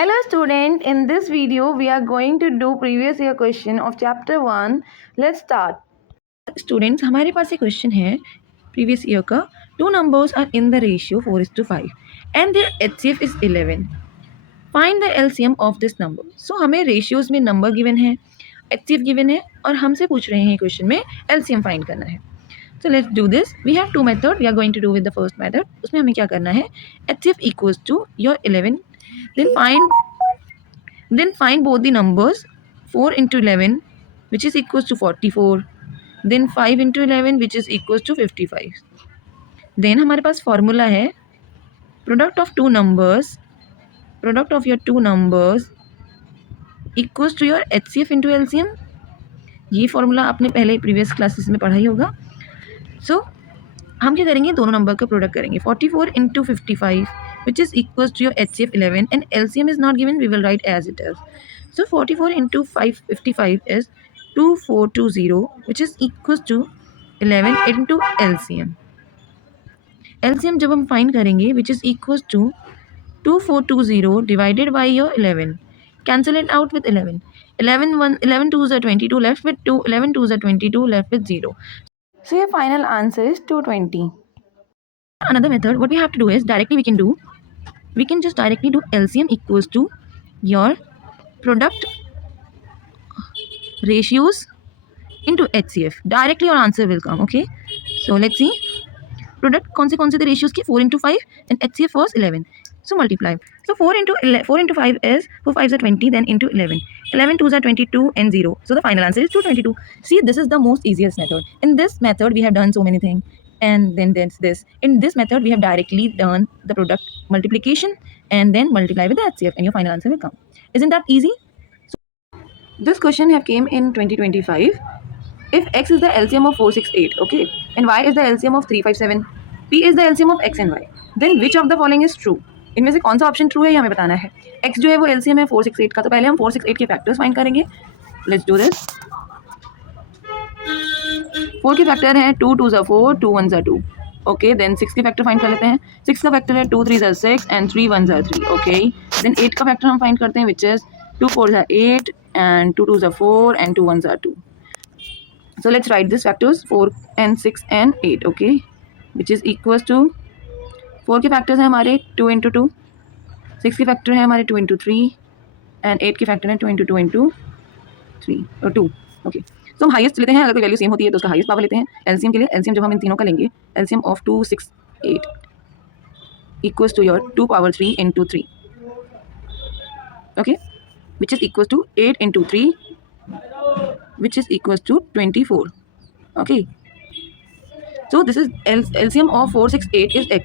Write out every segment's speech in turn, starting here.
Hello student, in this video we are going to do previous year question of chapter 1. Let's start. Students हमारे पास एक question है previous year का. Two numbers are in the ratio 4:5 and their HCF is 11. Find the LCM of this number. So हमें ratios में number given है, HCF given है और हमसे पूछ रहे हैं क्वेश्चन में एलसीएम फाइंड करना है. So let's do this. We have two method. We are going to do with the first method. उसमें हमें क्या करना है, HCF equals to your 11. Then find both the numbers. 4 into 11 which is equals to 44. Then 5 into 11 which is equals to 55. Then हमारे पास formula है product of two numbers, product of your two numbers equals to your HCF into LCM. ये formula आपने पहले previous classes में पढ़ा ही होगा. सो हम क्या करेंगे, दोनों नंबर का प्रोडक्ट करेंगे. 44 into 55 which is equals to your HCF 11 and LCM is not given, we will write as it is. So 44 into 55 is 2420 which is equals to 11 into LCM. LCM जब हम फाइंड करेंगे which is equals to 2420 divided by your 11. Cancel it out with 11. 11 twos are 22, left with 2. 11 twos are 22, left with 0. So your final answer is 220. Another method, what we have to do is directly we can just directly do LCM equals to your product ratios into HCF. Directly your answer will come. Okay, so let's see. Product कौन से थे ratios की, 4 into 5 and HCF was 11. So multiply. So 4 into 5 is 4 5s are 20, then into 11. 11 2s are 22 and 0. So the final answer is 222. See, this is the most easiest method. In this method we have done so many things, and then there's this. In this method we have directly done the product multiplication and then multiply with the HCF and your final answer will come. Isn't that easy? So this question have came in 2025. If x is the LCM of 468, okay, and y is the LCM of 357, p is the LCM of x and y, then which of the following is true? इनमें से कौन सा option true है ये हमें बताना है. x जो है वो LCM है 468 का, तो पहले हम 468 के फैक्टर्स फाइंड करेंगे. Let's do this. 4 के फैक्टर हैं 2 2s are 4, 2 1s are 2. Okay, then 6 के फैक्टर फाइंड कर लेते हैं. 6 का फैक्टर है 2 3s are 6 and 3 1s are 3. Okay, then 8 का फैक्टर हम फाइंड करते हैं which is 2 4s are 8 and 2 2s are 4 and 2 1s are 2. So let's write this factors 4 and 6 and 8, okay, which is equals to 4 के factors हैं हमारे 2 into 2, 6 के factor है हमारे 2 into 3 and 8 के फैक्टर है 2 into 2 into 3 और 2. ओके, तो हम हाईएस्ट लेते हैं. अगर कोई वैल्यू सेम होती है तो उसका हाईएस्ट पावर लेते हैं. एलसीएम के लिए एलसीएम जब हम इन तीनों का लेंगे, LCM of 2 6 8 equals to your 2 power 3 into 3, okay, which is equals to 8 into 3 which is equals to 24. Okay, so this is LCM of 468 is x.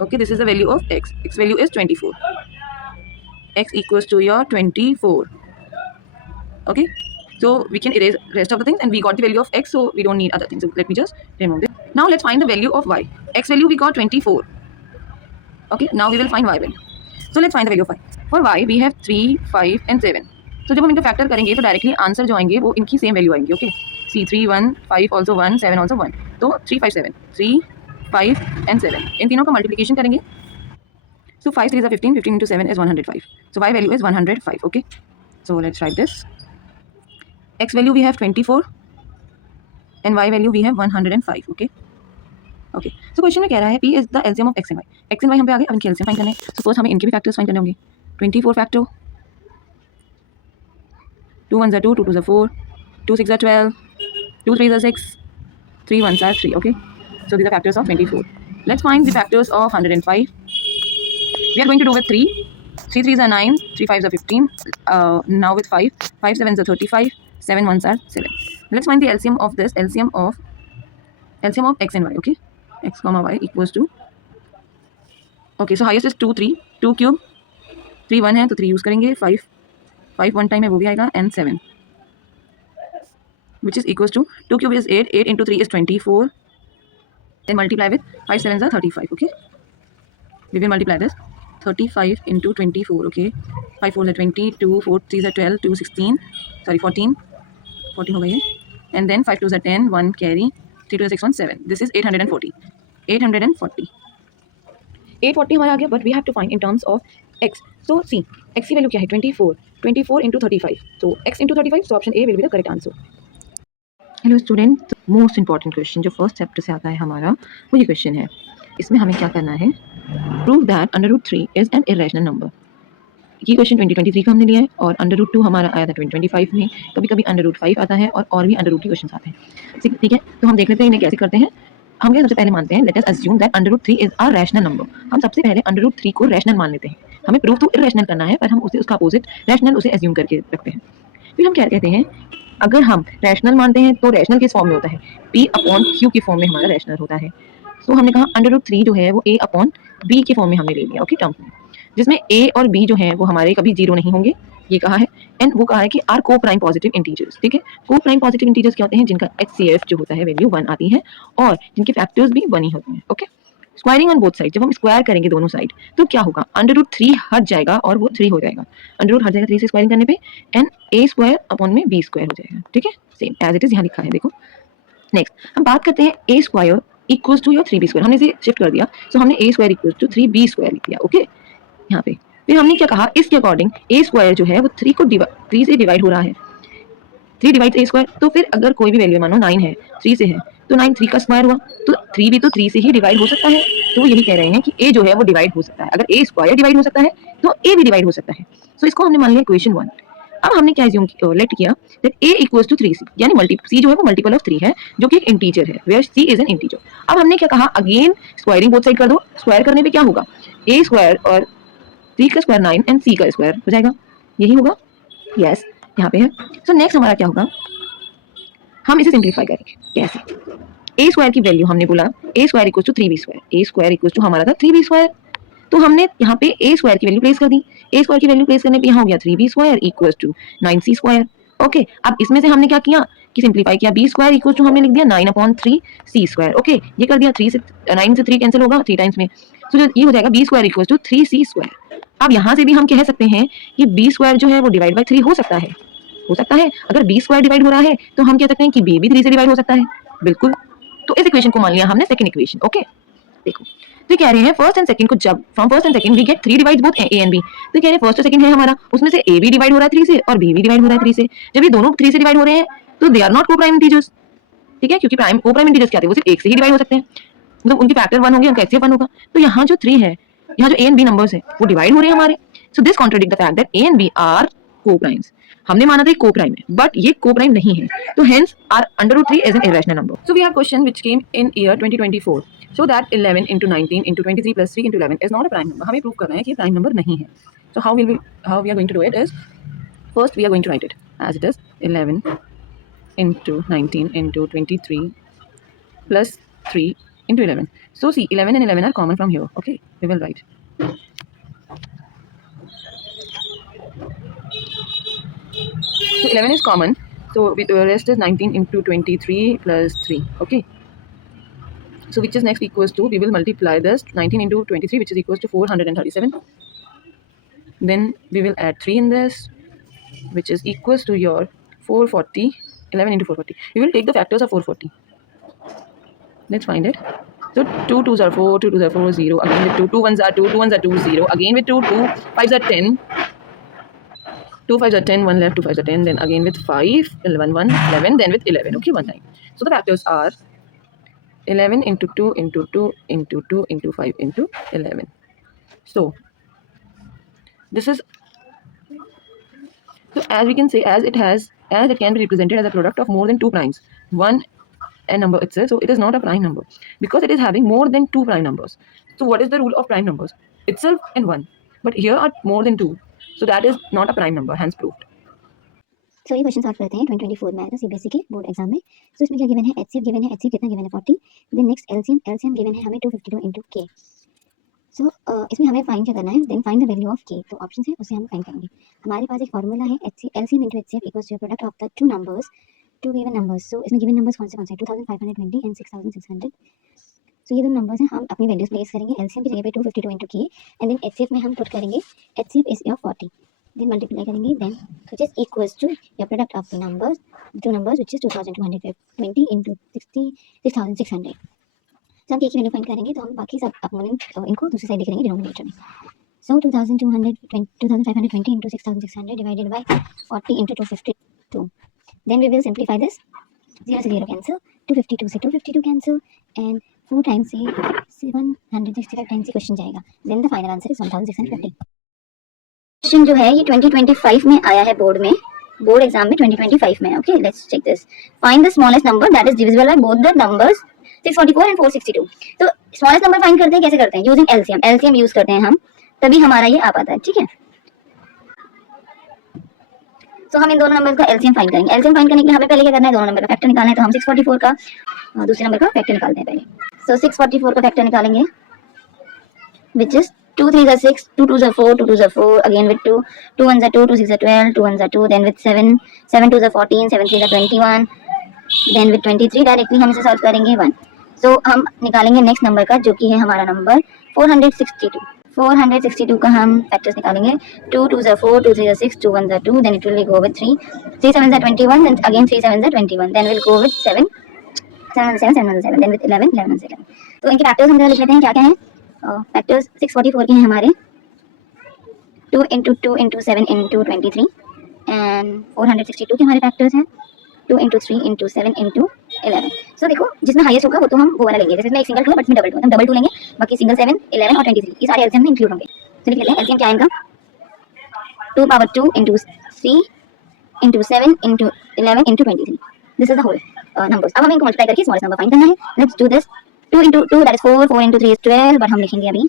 Okay, this is the value of x. X value is 24. X equals to your 24. Okay, so we can erase rest of the things and we got the value of x, so we don't need other things. So let me just remove this. Now let's find the value of y. X value we got 24. Okay, now we will find y value. So let's find the value of y. For y we have 3 5 and 7. तो जब हम इनका factor करेंगे तो directly answer जो आएंगे वो इनकी सेम वैल्यू आएंगे. ओके, सी 3 1 5 ऑल्सो 1 7 ऑल्सो 1, तो 3 5 7 3 5 and 7 इन तीनों का मल्टीप्लिकेशन करेंगे. So 5 3 15, 15 into 7 is 105. So y value is 105. Okay, so let's write this. x value we have 24 and y value we have 105. Okay okay, so question में कह रहा है p is the LCM of x and y. x and y हम पे आ गए, अब इनके LCM find करने हैं. सो फर्स्ट हमें इनके भी फैक्टर्स फाइंड करने होंगे. 24 factor, 2 1s are 2, 2 2s are 4, 2 6s are 12, 2 3s are 6, 3 1s are 3. Okay, so these are factors of 24. Let's find the factors of 105. We are going to do with 3. 3 3s are 9, 3 5s are 15. Now with 5, 5 7s are 35, 7 1s are 7. Let's find the LCM of this. LCM of x and y. Okay, x comma y equals to, okay, so highest is 2 3, 2 cube, 3 1 है तो 3 use करेंगे. 5 1 time है वो भी आएगा and 7 which is equals to 2 cube is 8, 8 into 3 is 24, then multiply with 5 7s are 35. Okay, we will multiply this 35 into 24. Okay, 5 4s are 20, 2 4 3s are 12, 2 16, sorry 14 हो गई है, and then 5 2s are 10, 1 carry, 3 2 6 1 7. This is 840. 840 हमारा आ गया, but we have to find in terms of x. So see x की value क्या है 24, 24 into 35, तो x into 35, so option a will be the correct answer. Hello student, most important question जो first chapter से आता है हमारा, वो ये क्वेश्चन है। इसमें हमें क्या करना है, prove that √3 is an irrational number. ये क्वेश्चन 2023 का हमने लिया है और √2 हमारा आया था 2025 में। कभी कभी √5 आता है और भी √2 के क्वेश्चन आते हैं। ठीक है, तो हम देख लेते हैं इन्हें कैसे करते हैं। हम क्या सबसे पहले मानते हैं, let us assume that √3 is a rational number. हम सबसे पहले √3 को रैशनल मान लेते हैं। हमें प्रूव तो इरेशनल करना है, पर हम उसे उसका अपोजिट रैशनल उसे अज्यूम करके रखते हैं। फिर हम क्या कहते हैं, अगर हम रैशनल मानते हैं तो रैशनल किस फॉर्म में होता है, P/Q की फॉर्म में हमारा रैशनल होता है। तो हमने कहा √3 जो है वो A/B की फॉर्म में हमने ले लिया, ओके, टर्म में, जिसमें A और B जो है वो हमारे कभी जीरो नहीं होंगे, ये कहा है। एंड वो कहा है कि आर को प्राइम पॉजिटिव इंटीजर्स। ठीक है, को प्राइम पॉजिटिव इंटीजर्स क्या होते हैं, जिनका HCF जो होता है वैल्यू 1 आती है और जिनके फैक्टर्स भी 1 ही होते हैं। Okay, squaring on both side, जब हम स्क्वायर करेंगे दोनों साइड तो क्या होगा, √3 हट जाएगा और वो 3 हो जाएगा। √3 हट जाएगा 3 से स्क्वायरिंग करने पे, एंड A² B² हो जाएगा। ठीक है, सेम एज इट इज यहाँ लिखा है, देखो। नेक्स्ट हम बात करते हैं A² equals to your 3B²। हमने इसे शिफ्ट कर दिया, सो हमने A² इक्वल्स टू 3B² लिख दिया। ओके, यहाँ पे फिर हमने क्या कहा, इसके अकॉर्डिंग A² जो है वो 3 से डिवाइड हो रहा है। 3 डिवाइड A², तो फिर अगर कोई भी वैल्यू मानो 9 है, 3 से है, तो 9 3 का स्क्वायर हुआ, तो 3 भी तो 3 से ही डिवाइड हो सकता है। तो यही कह रहे हैं कि A जो है वो डिवाइड हो सकता है। अगर A² डिवाइड हो सकता है तो A भी डिवाइड हो सकता है। सो इसको हमने मान लिया इक्वेशन 1। अब हमने क्या लेट किया that A equals to 3C, यानी C जो है वो मल्टीपल ऑफ 3 है, जो कि एक इंटीजर है, where C is an integer. अब हमने क्या कहा, अगेन स्क्वायरिंग बोथ साइड कर दो। स्क्वायर करने पे क्या होगा, A² और 3 का स्क्वायर 9 एंड C का स्क्वायर हो जाएगा, यही होगा। यस, यहाँ पे है। सो नेक्स्ट हमारा क्या होगा, हम इसे सिंप्लीफाई करेंगे। कैसे, A² की वैल्यू हमने बोला A² equals to 3B², A² equals to हमारा था 3B², तो हमने यहाँ पे A² की वैल्यू प्लेस कर दी। A² की वैल्यू प्लेस करने पे यहाँ हो गया 3B² equals to 9C²। Okay, अब इसमें से हमने क्या किया कि सिंप्लीफाई किया, B² इक्वल्स टू हमने लिख दिया 9/3C²। ओके, ये कर दिया, 9 से 3 कैंसिल होगा 3 टाइम्स में, तो ये हो जाएगा B² इक्वल्स टू 3C²। अब यहाँ से भी हम कह सकते हैं कि B² जो है वो डिवाइड बाई 3 हो सकता है, हो सकता है। अगर B² डिवाइड हो रहा है तो हम कह सकते हैं कि B भी 3 से डिवाइड हो सकता है, बिल्कुल। तो इस इक्वेशन को मान लिया हमने सेकंड इक्वेशन। ओके, देखो तो कह रहे हैं फर्स्ट एंड सेकंड को, जब from first and second we get 3 divides both A and B। तो कह रहे हैं फर्स्ट और सेकंड है हमारा, उसमें से A भी डिवाइड हो रहा है 3 से और B भी डिवाइड हो रहा है 3 से। जब ये दोनों 3 से डिवाइड हो रहे हैं तो दे आर नॉट को प्राइम इंटीजर्स। ठीक है, क्योंकि को प्राइम इंटीजर्स क्या थे, वो सिर्फ एक से ही डिवाइड हो सकते हैं, मतलब उनके फैक्टर 1 होंगे, उनका HCF 1 होगा। तो यहाँ जो 3 है, यहाँ जो A एंड B नंबर्स है वो डिवाइड हो रहे हैं हमारे। So this contradict the fact that A and B are coprimes. हमने माना था को प्राइम है, बट ये को प्राइम नहीं है, तो hence r √3 is an irrational number. So we have question which came in year 2024, so that 11 into 19 into 23 plus 3 into 11 is not a prime number. हमें प्रूव करना है कि ये प्राइम नंबर नहीं है। So how we are going to do it is, first we are going to write it as it is 11 into 19 into 23 plus 3 into 11. So see, 11 and 11 are common from here. Okay, we will write. So 11 is common. So the rest is 19 into 23 plus 3. Okay. So which is next equals to, we will multiply this 19 into 23, which is equals to 437. Then we will add 3 in this, which is equals to your 440. 11 into 440. We will take the factors of 440. Let's find it. So 2 2s are 4, 2 2s are 4, 0. Again with 2, 2 1s are 2, 2 1s are 2, 0. Again with 2, 2 5s are 10. 2 5s are 10, 1 left, 2 5s are 10. Then again with 5, 11, 1, 11. Then with 11. Okay, one time. So the factors are 11 into 2 into 2 into 2 into 5 into 11. So this is, so as we can say, as it can be represented as a product of more than 2 primes, one a number itself, so it is not a prime number because it is having more than 2 prime numbers. So what is the rule of prime numbers? Itself and 1, but here are more than 2, so that is not a prime number, hence proved. सो ये question solve करते हैं 2024 में आया था CBSE के board exam में। सो इसमें क्या गिवन है, HCF गिवन है, HCF कितना गिवन है 40। देन नेक्स्ट LCM गिवन है हमें 252 into k। सो इसमें हमें फाइंड क्या करना है, then find the value of k। तो ऑप्शन है उसे हम फाइंड करेंगे। हमारे पास एक फॉर्मूला है LCM into HCF equals to product of the two numbers, two given numbers. So इसमें गिवन नंबर्स कौन से 2520 एंड 6600। सो ये दो नंबर्स हैं, हम अपनी वैल्यूज प्लेस करेंगे। LCM की जगह पे 252 into k and then HCF में हम पुट करेंगे HCF is your 40, then multiply करेंगे, then which is equals to your product of the numbers, two numbers, which is 2220 into 6600। तो हम k की वैल्यू फाइंड करेंगे, तो हम बाकी सब अपोनेंट इनको दूसरी साइड लिख देंगे डिनोमिनेटर में। So 2520 into 6600 divided by 40 into 252. Then we will simplify this. 0 से 0 cancel, 252 से 252 cancel, and 4 times से 765 times से क्वेश्चन जाएगा. Then the final answer is 1650. Question जो है ये 2025 में आया है बोर्ड एग्जाम में 2025 में. Okay, let's check this. Find the smallest number that is divisible by both the numbers 644 and 462. तो स्मॉलेस्ट नंबर फाइंड करते हैं, कैसे करते हैं? यूजिंग एलसीएम यूज करते हैं हम, तभी हमारा ये आ पाता है. ठीक है, तो हम इन दोनों नंबर का एलसीएम फाइंड करेंगे. एलसीएम फाइंड करने के लिए हमें पहले क्या करना है? दोनों नंबर का फैक्टर निकालना है. तो हम 644 का दूसरे नंबर का फैक्टर निकालते हैं पहले. सो 644 का फैक्टर निकालेंगे, which is 2 3s are 6, 2 2s are 4, 2 2s are 4, again with 2, 2 1s are 2, 2 6s are 12, 2 1s are 2, then with 7, 7 2s are 14, 7 3s are 21, then with 23 directly हम इसे सॉल्व करेंगे 1. सो हम निकालेंगे नेक्स्ट नंबर का, जो कि है हमारा नंबर 462. 462 का हम फैक्टर्स निकालेंगे. 2 2s are 4, 2 3s are 6, 2 1s are 2, then it will go with 3, 3 7s are 21, then again 3 7s are 21, then we'll go with 7, 7 7 7 7, then with 11 11 11. तो इनके फैक्टर्स हम लिख लेते हैं. क्या क्या हैं फैक्टर्स? 644 के हैं हमारे 2 into 2 into 7 into 23, एंड 462 के हमारे फैक्टर्स हैं 2 into 3 into 7 into 11. सो देखो, जिसमें हाईएस्ट होगा वो तो हम वो वाला लेंगे. जैसे इसमें एक सिंगल 2 है बट इसमें डबल 2 है, हम डबल 2 लेंगे. बाकी सिंगल 7 11 और 23 ये सारे एलसीएम में इंक्लूड होंगे. तो लिख लेते हैं एलसीएम क्या है इनका? 2 power 2 into 3 into 7 into 11 into 23. This is the whole numbers. अब हमें इनको मल्टीप्लाई करके स्मॉलेस्ट नंबर फाइंड करना है. Let's do this. 2 into 2 that is 4, 4 into 3 is 12, but हम लिखेंगे अभी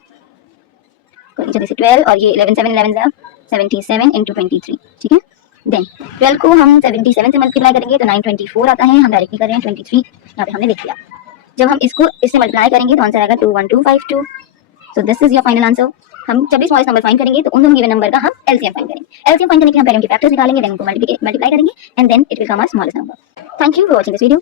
जल्दी से 12, और ये 11 7 11 77 into 23. ठीक है, देन 12 को हम 77 से मल्टीप्लाई करेंगे तो 924 आता है. हम डायरेक्टली कर रहे हैं 23, यहाँ पे हमने लिख लिया. जब हम इसको इससे मल्टीप्लाई करेंगे तो आंसर आएगा 21252. So this is your final answer. हम जब भी स्मॉलेस्ट नंबर फाइंड करेंगे तो उन दोनों गिवन नंबर का हम एलसीएम फाइंड करेंगे. एलसीएम फाइंड करने के लिए हम पहले उनके फैक्टर्स निकालेंगे, देन उनको मल्टीप्लाई करेंगे, and then it will come our smallest number. Thank you for watching this video.